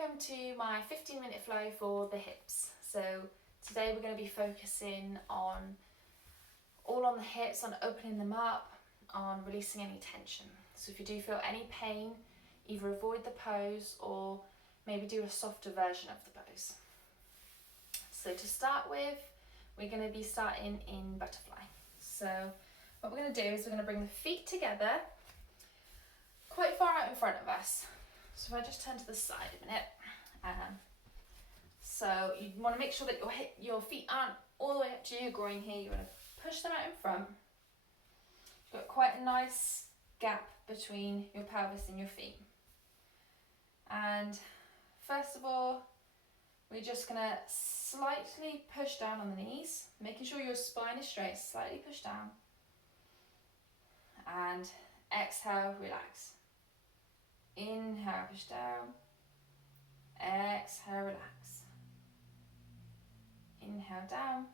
Welcome to my 15-minute flow for the hips. So today we're going to be focusing on all on the hips, on opening them up, on releasing any tension. So if you do feel any pain, either avoid the pose or maybe do a softer version of the pose. So to start with, we're going to be starting in butterfly. So what we're going to do is we're going to bring the feet together quite far out in front of us. So if I just turn to the side a minute, so you want to make sure that your feet aren't all the way up to your groin here. You want to push them out in front. You've got quite a nice gap between your pelvis and your feet. And first of all, we're just going to slightly push down on the knees, making sure your spine is straight, slightly push down. And exhale, relax. Inhale, push down. Exhale, relax. Inhale, down.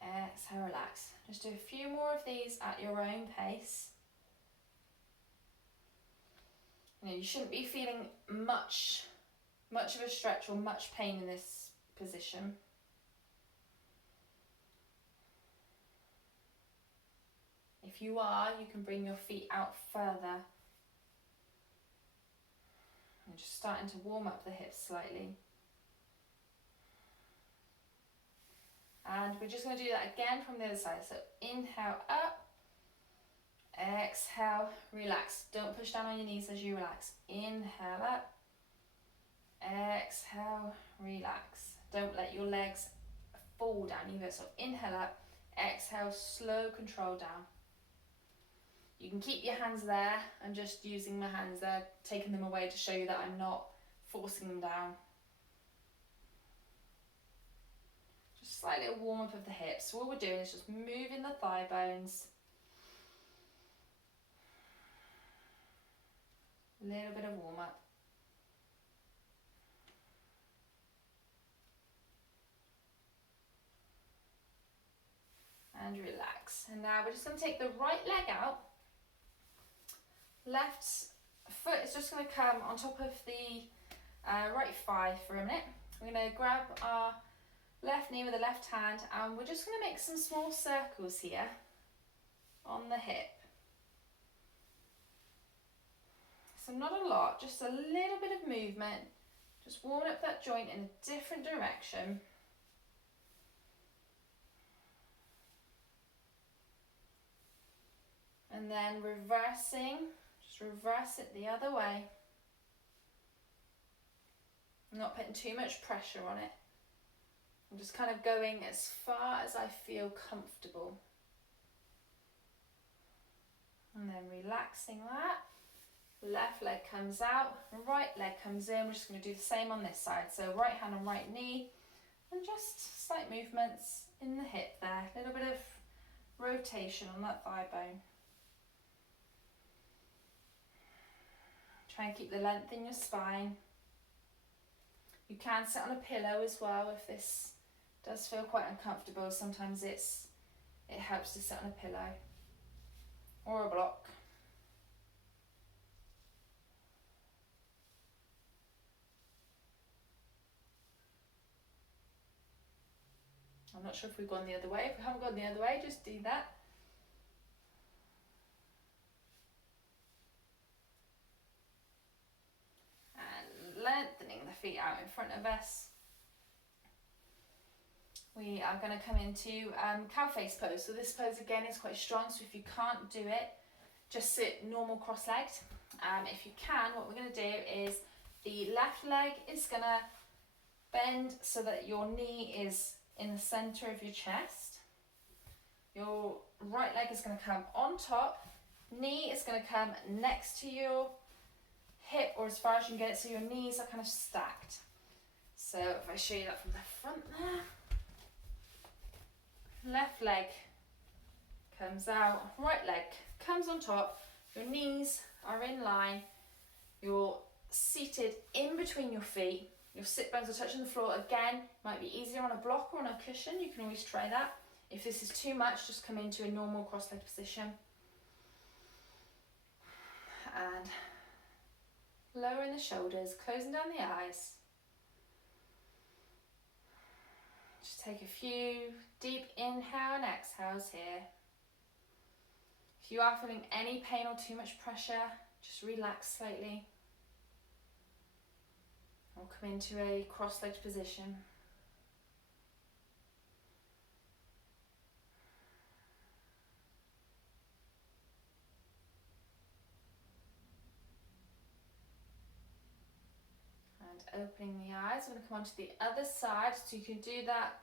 Exhale, relax. Just do a few more of these at your own pace. You shouldn't be feeling much of a stretch or much pain in this position. If you are, you can bring your feet out further. And just starting to warm up the hips slightly. And we're just going to do that again from the other side. So inhale up, exhale, relax. Don't push down on your knees as you relax. Inhale up, exhale, relax. Don't let your legs fall down either. So inhale up, exhale, slow control down. You can keep your hands there. I'm just using my hands there, taking them away to show you that I'm not forcing them down. Just slightly a warm up of the hips. So all we're doing is just moving the thigh bones. A little bit of warm up. And relax. And now we're just going to take the right leg out. Left foot is just going to come on top of the right thigh for a minute. We're going to grab our left knee with the left hand and we're just going to make some small circles here on the hip. So not a lot, just a little bit of movement. Just warm up that joint in a different direction. And then reversing. Just reverse it the other way. I'm not putting too much pressure on it. I'm just kind of going as far as I feel comfortable. And then relaxing that. Left leg comes out, right leg comes in. We're just going to do the same on this side. So right hand on right knee. And just slight movements in the hip there. A little bit of rotation on that thigh bone. Try and keep the length in your spine. You can sit on a pillow as well if this does feel quite uncomfortable. Sometimes it helps to sit on a pillow or a block. I'm not sure if we've gone the other way. If we haven't gone the other way, just do that. Lengthening the feet out in front of us. We are going to come into cow face pose. So this pose again is quite strong, so if you can't do it, just sit normal cross-legged. If you can, what we're going to do is the left leg is going to bend so that your knee is in the centre of your chest. Your right leg is going to come on top. Knee is going to come next to your hip or as far as you can get it, so your knees are kind of stacked. So if I show you that from the front there, left leg comes out, right leg comes on top, your knees are in line, you're seated in between your feet, your sit bones are touching the floor. Again, might be easier on a block or on a cushion, you can always try that. If this is too much, just come into a normal cross-legged position. And lowering the shoulders, closing down the eyes. Just take a few deep inhale and exhales here. If you are feeling any pain or too much pressure, just relax slightly. Or come into a cross-legged position. And opening the eyes, I'm going to come onto the other side, so you can do that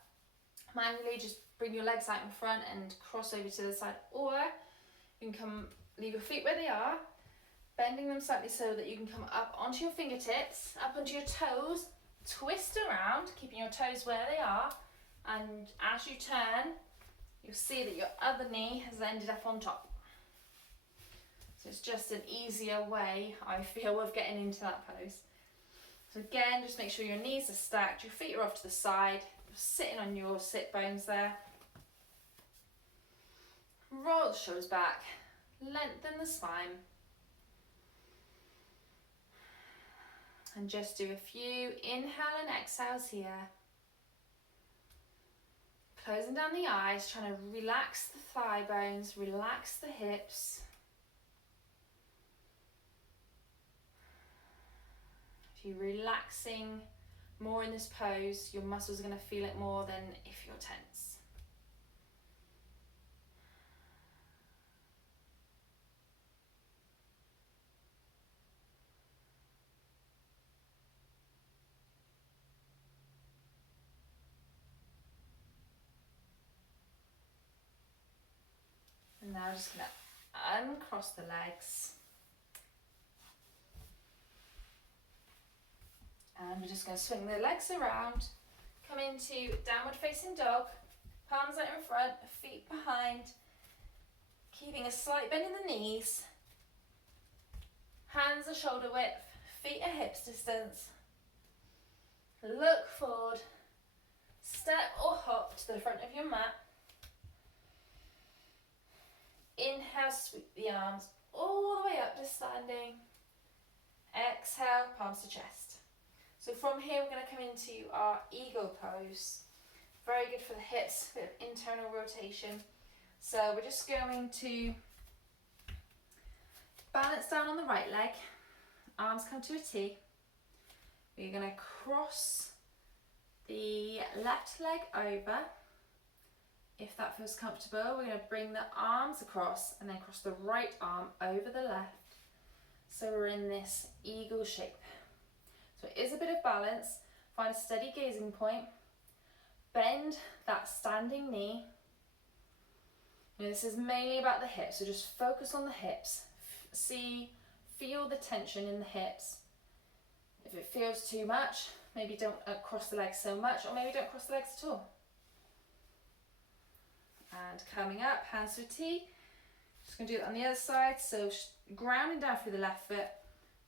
manually. Just bring your legs out in front and cross over to the side, or you can leave your feet where they are, bending them slightly so that you can come up onto your fingertips, up onto your toes, twist around, keeping your toes where they are, and as you turn, you'll see that your other knee has ended up on top. So it's just an easier way, I feel, of getting into that pose. So again, just make sure your knees are stacked, your feet are off to the side, you're sitting on your sit bones there. Roll the shoulders back, lengthen the spine. And just do a few inhale and exhales here. Closing down the eyes, trying to relax the thigh bones, relax the hips. If you're relaxing more in this pose, your muscles are going to feel it more than if you're tense. And now just going to uncross the legs. And we're just going to swing the legs around, come into downward facing dog, palms out in front, feet behind, keeping a slight bend in the knees, hands are shoulder width, feet are hips distance. Look forward, step or hop to the front of your mat. Inhale, sweep the arms all the way up to standing. Exhale, palms to chest. So from here, we're going to come into our eagle pose. Very good for the hips, a bit of internal rotation. So we're just going to balance down on the right leg, arms come to a T. We're going to cross the left leg over. If that feels comfortable, we're going to bring the arms across and then cross the right arm over the left. So we're in this eagle shape. So it is a bit of balance. Find a steady gazing point. Bend that standing knee. This is mainly about the hips, so just focus on the hips. Feel the tension in the hips. If it feels too much, maybe don't cross the legs so much, or maybe don't cross the legs at all. And coming up, hands to a T. Just going to do it on the other side, so grounding down through the left foot.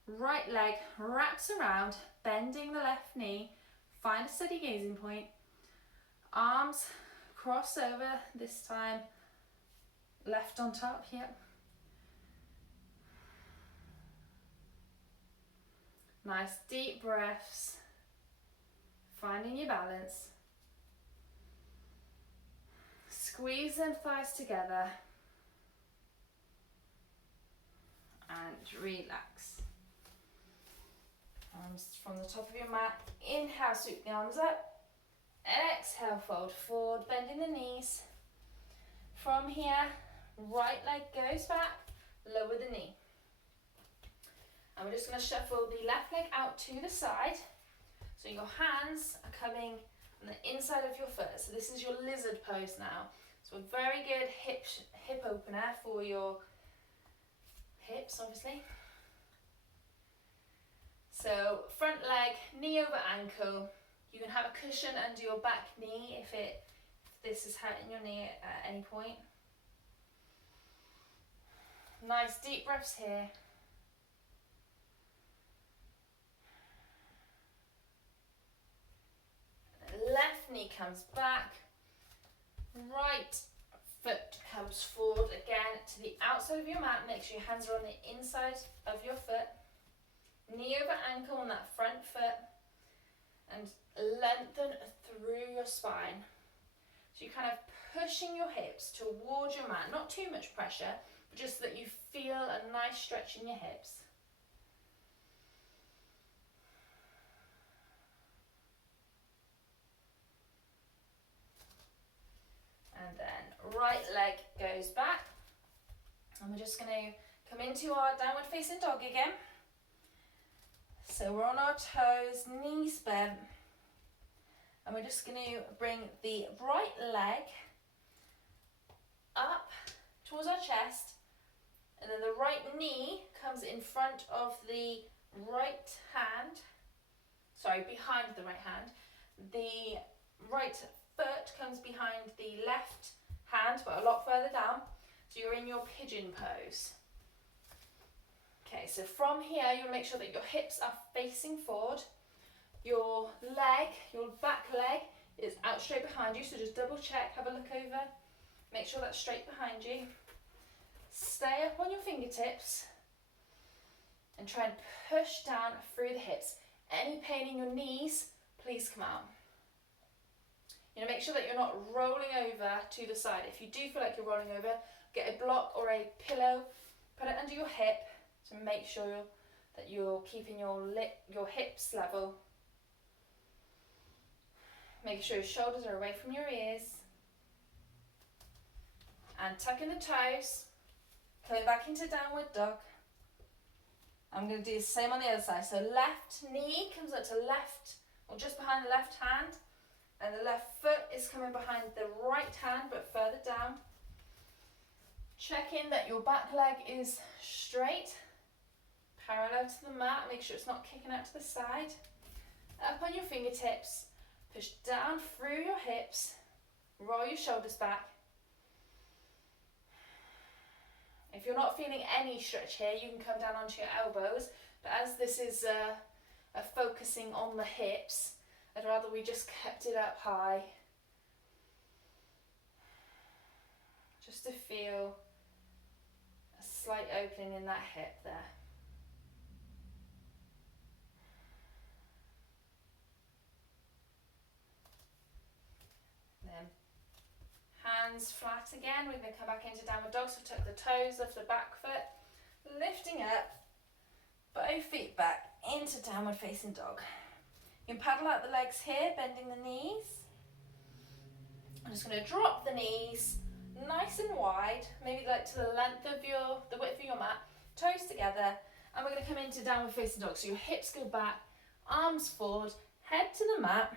Right leg wraps around, bending the left knee. Find a steady gazing point. Arms cross over, this time left on top, yep. Nice deep breaths, finding your balance. Squeeze them thighs together and relax. Arms from the top of your mat. Inhale, sweep the arms up. Exhale, fold forward, bending the knees. From here, right leg goes back, lower the knee. And we're just going to shuffle the left leg out to the side. So your hands are coming on the inside of your foot. So this is your lizard pose now. So a very good hip opener for your hips, obviously. So front leg, knee over ankle. You can have a cushion under your back knee if this is hurting your knee at any point. Nice deep breaths here. Left knee comes back. Right foot comes forward again to the outside of your mat. Make sure your hands are on the inside of your foot. Knee over ankle on that front foot and lengthen through your spine. So you're kind of pushing your hips towards your mat, not too much pressure, but just so that you feel a nice stretch in your hips. And then right leg goes back. And we're just going to come into our downward facing dog again. So we're on our toes, knees bent. And we're just going to bring the right leg up towards our chest. And then the right knee comes in front of the right hand. Sorry, behind the right hand. The right foot comes behind the left hand, but a lot further down. So you're in your pigeon pose. Okay, so from here, you'll make sure that your hips are facing forward. Your leg, your back leg is out straight behind you. So just double check, have a look over. Make sure that's straight behind you. Stay up on your fingertips and try and push down through the hips. Any pain in your knees, please come out. You know, make sure that you're not rolling over to the side. If you do feel like you're rolling over, get a block or a pillow, put it under your hip to make sure that you're keeping your hips level. Making sure your shoulders are away from your ears. And tuck in the toes. Coming back into downward dog. I'm going to do the same on the other side. So left knee comes up to left, or just behind the left hand. And the left foot is coming behind the right hand, but further down. Check in that your back leg is straight, parallel to the mat. Make sure it's not kicking out to the side. Up on your fingertips. Push down through your hips. Roll your shoulders back. If you're not feeling any stretch here, you can come down onto your elbows. But as this is a focusing on the hips, I'd rather we just kept it up high. Just to feel a slight opening in that hip there. Then hands flat again. We're going to come back into downward dog. So tuck the toes, lift the back foot, lifting up, both feet back into downward facing dog. You can paddle out the legs here, bending the knees. I'm just going to drop the knees nice and wide, maybe like to the width of your mat, toes together, and we're going to come into downward facing dog. So your hips go back, arms forward, head to the mat,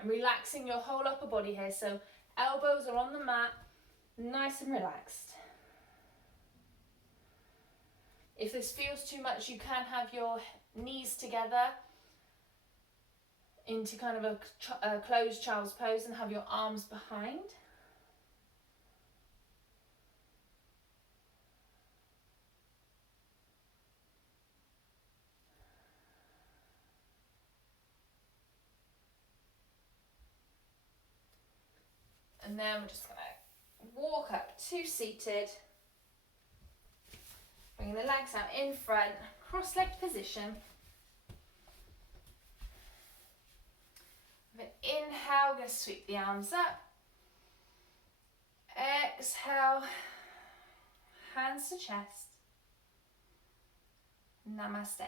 and relaxing your whole upper body here. So elbows are on the mat, nice and relaxed. If this feels too much, you can have your knees together into kind of a closed child's pose and have your arms behind. And then we're just going to walk up to seated. Bringing the legs out in front, cross-legged position. With an inhale, we're going to sweep the arms up. Exhale, hands to chest. Namaste.